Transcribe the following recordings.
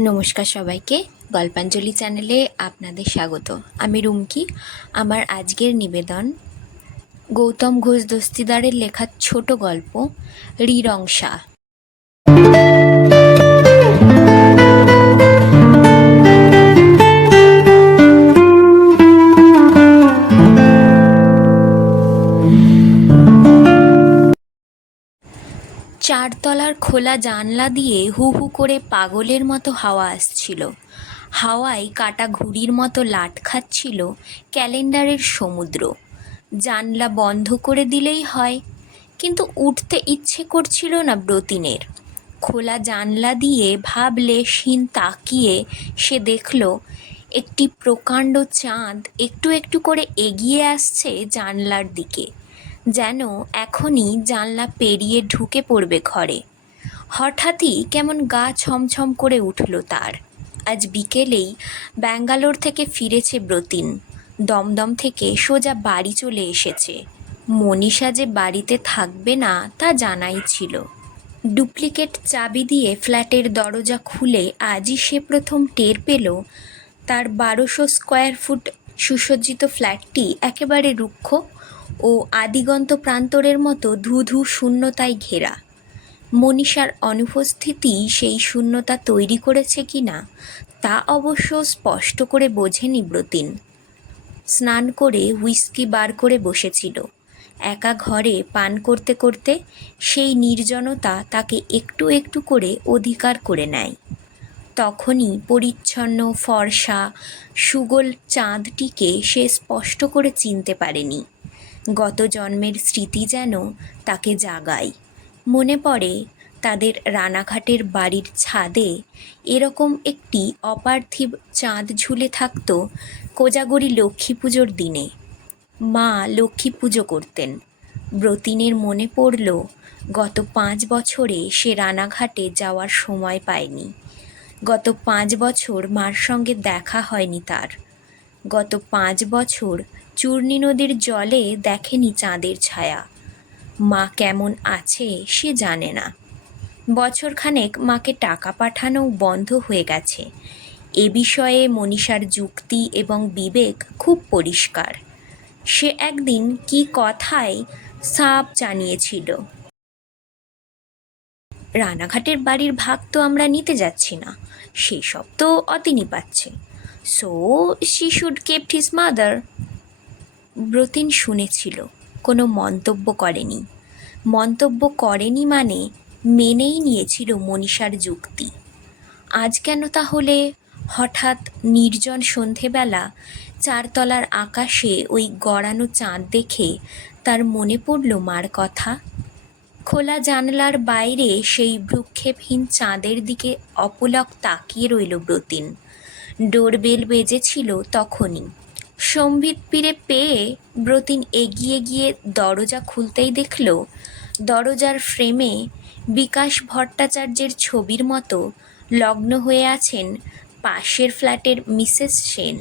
নমস্কার সবাইকে। গল্পাঞ্জলি চ্যানেলে আপনাদের স্বাগত। আমি রুমকি। আমার আজকের নিবেদন, গৌতম ঘোষ দস্তিদারের লেখা ছোট গল্প রিরংসা খোলা জানলা দিয়ে হু হু করে পাগলের মতো হাওয়া আসছিল। হাওয়ায় কাটা ঘুড়ির মতো লাট খাচ্ছিল ক্যালেন্ডারের সমুদ্র। জানলা বন্ধ করে দিলেই হয়, কিন্তু উঠতে ইচ্ছে করছিল না ব্রতিনের। খোলা জানলা দিয়ে ভাবলেশহীন তাকিয়ে সে দেখল, একটি প্রকাণ্ড চাঁদ একটু একটু করে এগিয়ে আসছে জানলার দিকে, যেন এখনই জানলা পেরিয়ে ঢুকে পড়বে ঘরে। হঠাৎই কেমন গা ছমছম করে উঠল তার। আজ বিকেলেই ব্যাঙ্গালোর থেকে ফিরেছে ব্রতিন। দমদম থেকে সোজা বাড়ি চলে এসেছে। মনীষা যে বাড়িতে থাকবে না, তা জানাই ছিল। ডুপ্লিকেট চাবি দিয়ে ফ্ল্যাটের দরজা খুলে আজই সে প্রথম টের পেল, তার বারোশো স্কোয়ার ফুট সুসজ্জিত ফ্ল্যাটটি একেবারে রুক্ষ ও আদিগন্ত প্রান্তরের মতো ধু ধু শূন্যতায় ঘেরা। মনীষার অনুপস্থিতি সেই শূন্যতা তৈরি করেছে কি না, তা অবশ্য স্পষ্ট করে বোঝেনি ব্রতিন। স্নান করে হুইস্কি বার করে বসেছিল। একা ঘরে পান করতে করতে সেই নির্জনতা তাকে একটু একটু করে অধিকার করে নেয়। তখনই পরিচ্ছন্ন ফর্সা, সুগোল চাঁদটিকে সে স্পষ্ট করে চিনতে পারেনি। গত জন্মের স্মৃতি যেন তাকে জাগায়। মনে পড়ে তাদের রানাঘাটের বাড়ির ছাদে এরকম একটি অপার্থিব চাঁদ ঝুলে থাকত কোজাগরি লক্ষ্মী পুজোর দিনে। মা লক্ষ্মী পুজো করতেন। ব্রতিনের মনে পড়ল, গত পাঁচ বছরে সে রানাঘাটে যাওয়ার সময় পায়নি। গত পাঁচ বছর মার সঙ্গে দেখা হয়নি তার। গত পাঁচ বছর চূর্ণী নদীর জলে দেখেনি চাঁদের ছায়া। মা কেমন আছে সে জানে না। বছরখানেক মাকে টাকা পাঠানো বন্ধ হয়ে গেছে। এ বিষয়ে মনীষার যুক্তি এবং বিবেক খুব পরিষ্কার। সে একদিন কি কথায় সাপ জানিয়েছিল। রানাঘাটের বাড়ির ভাগ তো আমরা নিতে যাচ্ছি না সেসব তো অতিনি পাচ্ছে। So she should kept his mother Bratin শুনেছিল। কোনো মন্তব্য করেনি। মন্তব্য করেনি মানে মেনেই নিয়েছিল মনীষার যুক্তি। আজ কেন তাহলে? হঠাৎ নির্জন সন্ধেবেলা চারতলার আকাশে ওই গড়ানো চাঁদ দেখে তার মনে পড়ল মার কথা। খোলা জানলার বাইরে সেই ভ্রুক্ষেপহীন চাঁদের দিকে অপলক তাকিয়ে রইল ব্রতিন। ডোরবেল বেজেছিল তখনই। সম্বিত পীরে পেয়ে ব্রতিন এগিয়ে গিয়ে দরজা খুলতেই দেখল, দরজার ফ্রেমে বিকাশ ভট্টাচার্যের ছবির মতো লগ্ন হয়ে আছেন পাশের ফ্ল্যাটের মিসেস সেন।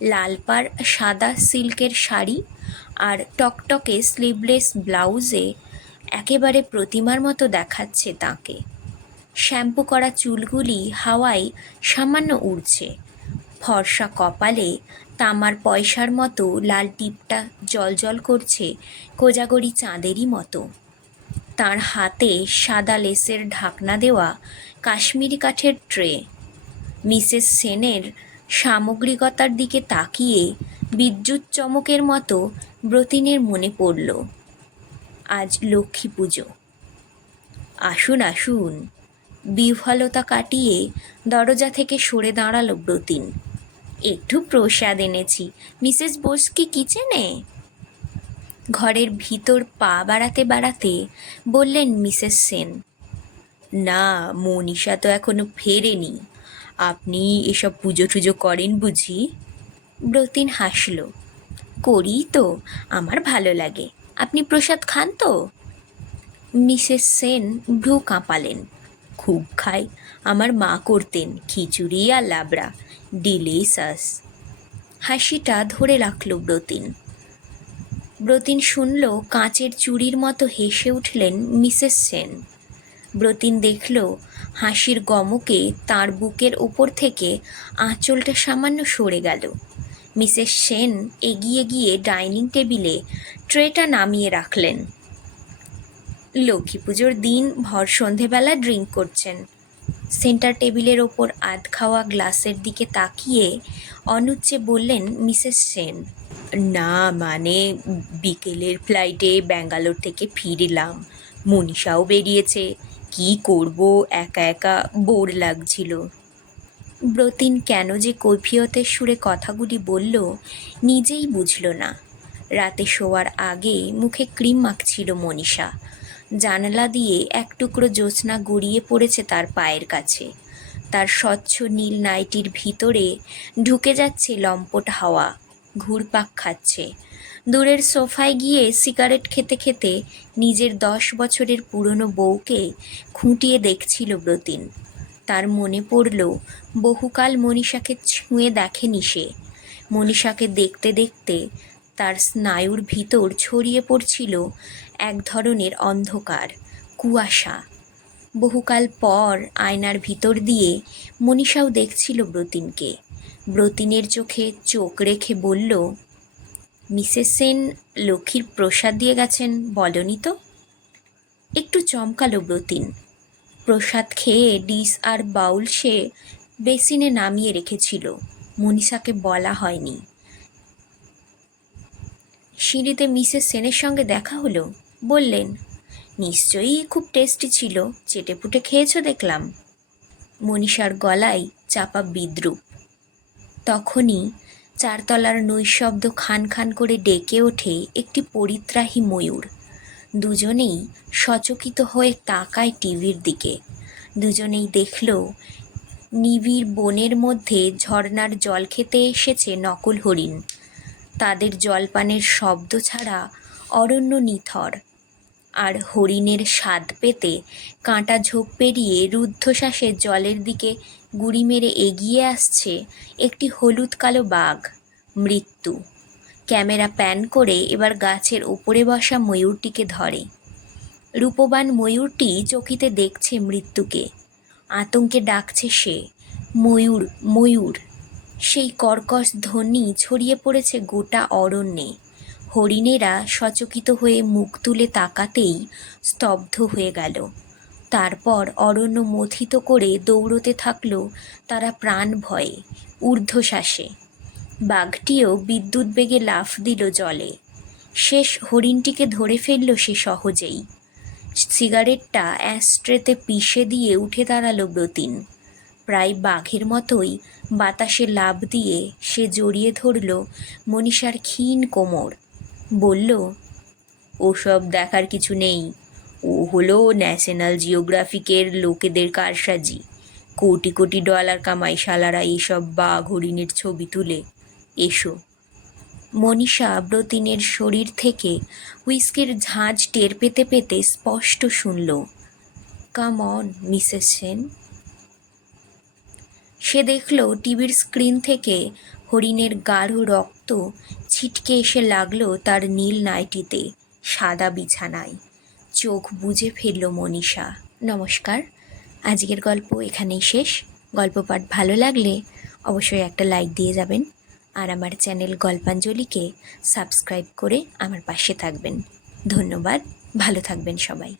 লালপাড় সাদা সিল্কের শাড়ি আর টকটকে স্লিভলেস ব্লাউজে একেবারে প্রতিমার মতো দেখাচ্ছে তাকে। শ্যাম্পু করা চুলগুলি হাওয়ায় সামান্য উড়ছে। ফর্সা কপালে তামার পয়সার মতো লাল টিপটা জলজল করছে কোজাগরি চাঁদেরই মতো। তার হাতে সাদা লেসের ঢাকনা দেওয়া কাশ্মীরি কাঠের ট্রে। মিসেস সেনের সামগ্রিকতার দিকে তাকিয়ে বিদ্যুৎ চমকের মতো ব্রতিনের মনে পড়ল। আজ লক্ষ্মী পুজো। আসুন আসুন। বিহ্বলতা কাটিয়ে দরজা থেকে সরে দাঁড়াল ব্রতিন। একটু প্রসাদ এনেছি। মিসেস বোস কি কিচেনে? ঘরের ভিতর পা বাড়াতে বাড়াতে বললেন মিসেস সেন। না, মনীষা তো এখনও ফেরেনি। আপনি এসব পুজো টুজো করেন বুঝি? ব্রতিন হাসল। করি তো, আমার ভালো লাগে। আপনি প্রসাদ খান তো? মিসেস সেন ভ্রু কাঁপালেন। খুব খাই। আমার মা করতেন, খিচুড়ি আর লাবড়া। ডিলিশাস হাসিটা ধরে রাখল ব্রতিন। ব্রতিন শুনল কাঁচের চুড়ির মতো হেসে উঠলেন মিসেস সেন। ব্রতিন দেখল হাসির গমকে তার বুকের ওপর থেকে আঁচলটা সামান্য সরে গেল। মিসেস সেন এগিয়ে গিয়ে ডাইনিং টেবিলে ট্রেটা নামিয়ে রাখলেন। লক্ষ্মী পুজোর দিন ভর সন্ধেবেলা ড্রিঙ্ক করছেন। সেন্টার টেবিলের ওপর আধ খাওয়া গ্লাসের দিকে তাকিয়ে অনুচ্চে বললেন, মিসেস সেন, না মানে বিকেলের ফ্লাইটে ব্যাঙ্গালোর থেকে ফিরলাম। মনীষাও বেরিয়েছে। কি করব? একা একা বোর লাগছিল। ব্রতিন কেন যে কৈফিয়তের সুরে কথাগুলি বলল, নিজেই বুঝল না। রাতে শোয়ার আগে মুখে ক্রিম মাখছিল মনীষা। জানালা দিয়ে এক টুকরো জ্যোৎস্না গড়িয়ে পড়েছে তার পায়ের কাছে। তার স্বচ্ছ নীল নাইটির ভিতরে ঢুকে যাচ্ছে লম্পট হাওয়া, ঘুরপাক খাচ্ছে। দূরের সোফায় গিয়ে সিগারেট খেতে খেতে নিজের দশ বছরের পুরনো বউকে খুঁটিয়ে দেখছিল ব্রতিন। তার মনে পড়ল, বহুকাল মনীষাকে ছুঁয়ে দেখেনি সে। মনীষাকে দেখতে দেখতে তার স্নায়ুর ভিতর ছড়িয়ে পড়ছিল এক ধরনের অন্ধকার, কুয়াশা। বহুকাল পর আয়নার ভিতর দিয়ে মনীষাও দেখছিল ব্রতিনকে। ব্রতিনের চোখে চোখ রেখে বলল, মিসেস সেন লক্ষ্মীর প্রসাদ দিয়ে গেছেন, বলনি তো? একটু চমকালো ব্রতিন। প্রসাদ খেয়ে ডিস আর বাউল সে বেসিনে নামিয়ে রেখেছিল। মনীষাকে বলা হয়নি। সিঁড়িতে মিসেস সেনের সঙ্গে দেখা হলো, বললেন, নিশ্চয়ই খুব টেস্টি ছিল চেটেপুটে খেয়েছো দেখলাম। মনীষার গলায় চাপা বিদ্রুপ। তখনই চারতলার নৈশব্দ খান খান করে ডেকে ওঠে একটি পরিত্রাহী ময়ূর। দুজনেই সচকিত হয়ে তাকায় টিভির দিকে। দুজনেই দেখল, নিবিড় বনের মধ্যে ঝর্ণার জল খেতে এসেছে নকল হরিণ। তাদের জলপানের শব্দ ছাড়া অরণ্য নিথর। আর হরিণের স্বাদ পেতে কাঁটা ঝোপ পেরিয়ে রুদ্ধশ্বাসে জলের দিকে গুড়ি মেরে এগিয়ে আসছে একটি হলুদ কালো বাঘ, মৃত্যু। ক্যামেরা প্যান করে এবার গাছের ওপরে বসা ময়ূরটিকে ধরে। রূপবান ময়ূরটি চকিতে দেখছে মৃত্যুকে। আতঙ্কে ডাকছে সে, ময়ূর ময়ূর। সেই কর্কশ ধ্বনি ছড়িয়ে পড়েছে গোটা অরণ্যে। হরিণেরা সচকিত হয়ে মুখ তুলে তাকাতেই স্তব্ধ হয়ে গেল। তারপর অরণ্য মথিত করে দৌড়তে থাকল তারা প্রাণ ভয়ে, ঊর্ধ্বশ্বাসে। বাঘটিও বিদ্যুৎ বেগে লাফ দিল জলে। শেষ হরিণটিকে ধরে ফেলল সে সহজেই। সিগারেটটা অ্যাস্ট্রেতে পিষে দিয়ে উঠে দাঁড়াল ব্রতিন। প্রায় বাঘের মতোই বাতাসে লাভ দিয়ে সে জড়িয়ে ধরল মনীষার ক্ষীণ কোমর। বলল, ওসব দেখার কিছু নেই। ও হলো ন্যাশনাল জিওগ্রাফিকের লোকেদের কারসাজি। কোটি কোটি ডলার কামাই শালারা এইসব বাঘ হরিণের ছবি তুলে। এসো। মনীষা ব্রতিনের শরীর থেকে হুইস্কির ঝাঁঝ টের পেতে পেতে স্পষ্ট শুনল, কাম অন, মিসেস সেন। সে দেখল টিভির স্ক্রিন থেকে হরিণের গাঢ় রক্ত ছিটকে এসে লাগল তার নীল নাইটিতে, সাদা বিছানায়। চোখ বুজে ফেলল মনীষা। নমস্কার। আজকের গল্প এখানেই শেষ। গল্প পাঠ ভালো লাগলে অবশ্যই একটা লাইক দিয়ে যাবেন আর আমার চ্যানেল গল্পাঞ্জলিকে সাবস্ক্রাইব করে আমার পাশে থাকবেন। ধন্যবাদ। ভালো থাকবেন সবাই।